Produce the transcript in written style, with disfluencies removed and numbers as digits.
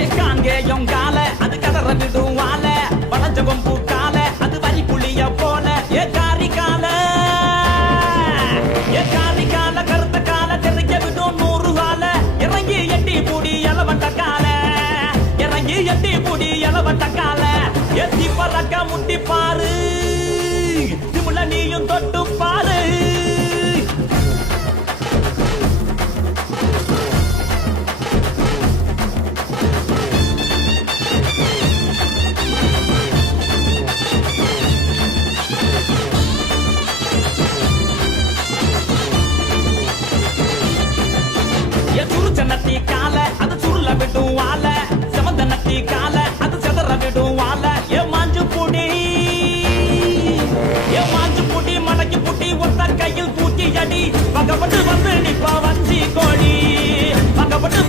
ஏ காங்கேயம் கால அது கதற விடும் வாழ வளைஞ்ச கொம்பு கால அது வரி புளிய போல ஏ காரி கால கருத்த கால தெரிக்க விடும் 100 வாழ இறங்கி எட்டி பூடி இளவட்ட கால இறங்கி எட்டி பூடி இளவட்ட கால எத்தி பறக்க முட்டி பாரு